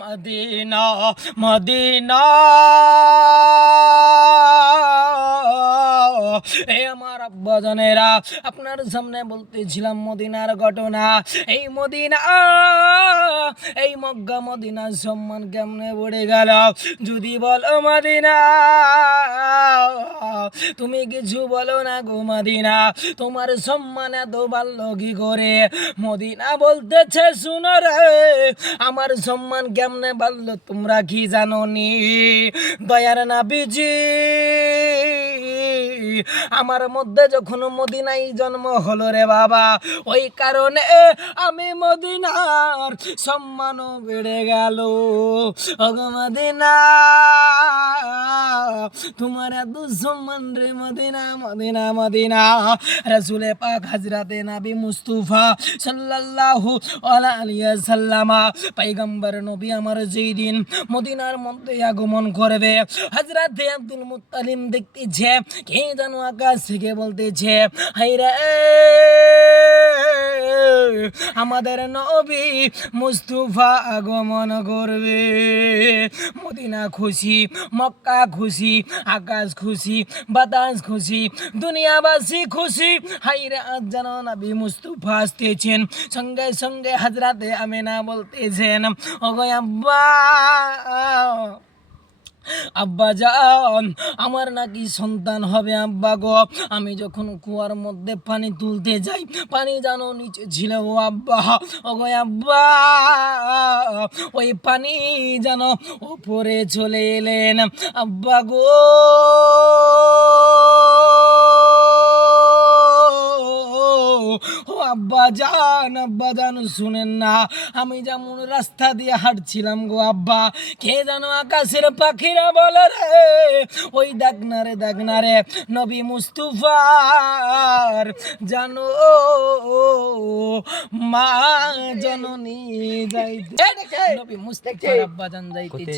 Medina Medina এই আমার আব্বাজানেরা আপনার সামনে বলতেছিলাম মদিনার ঘটনা। এই মদিনা এই মক্কা মদিনার সম্মান কেমনে পড়ে গেল যদি বলো মদিনা, তুমি কিছু বলো না গো মদিনা, তোমার সম্মান এত বাড়লো কি করে? মদিনা বলতেছে শুনো রে, আমার সম্মান কেমনে বাড়লো তোমরা কি জানো নি? দয়ার নবীজি আমার মধ্যে যখন মদিনায় জন্ম হলো রে বাবা, ওই কারণে আমি মদিনার সম্মানও বেড়ে গেল। ওগো মদিনা তোমার এত সম্মান রে মদিনা মদিনা মদিনা। রাসূলে পাক হযরতে নবী মুস্তাফা সাল্লাল্লাহু আলাইহি ওয়াসাল্লাম পয়গম্বর নবী আমার যেই দিন মদিনার মধ্যে আগমন করবে, হযরতে আব্দুল মুত্তালিব দেখতেছে কে যেন আকাশ থেকে বলতেছে, হায়রে আমাদের নবী মুস্তাফা আগমন করবে। মদিনা খুশি, মক্কা খুশি, আকাশ খুশি, বাতাস খুশি, দুনিয়াবাসী খুশি। হায়রে আজ যেন নবী মুস্তাফা আসতেছেন। সঙ্গে সঙ্গে হযরতে আমিনা বলতেছেন, ওগো আব্বা আব্বা জান আমার নাকি সন্তান হবে আব্বা গো। আমি যখন কুয়ার মধ্যে পানি তুলতে যাই পানি যেন নিচে ছিল ও আব্বা। ওগো আব্বা ওই পানি যেন উপরে চলে এলেন আব্বা গো। ও আব্বা জান শুনেন না, আমি যেমন রাস্তা দিয়ে হাঁটছিলাম গো আব্বা, কে যেন আকাশের পাখিরা বলে রে, ওই দাগনা রে নবী মুস্তাফার জানো মা জননী যাইতে, নবী মুস্তাফার আব্বা জান যাইতেছে।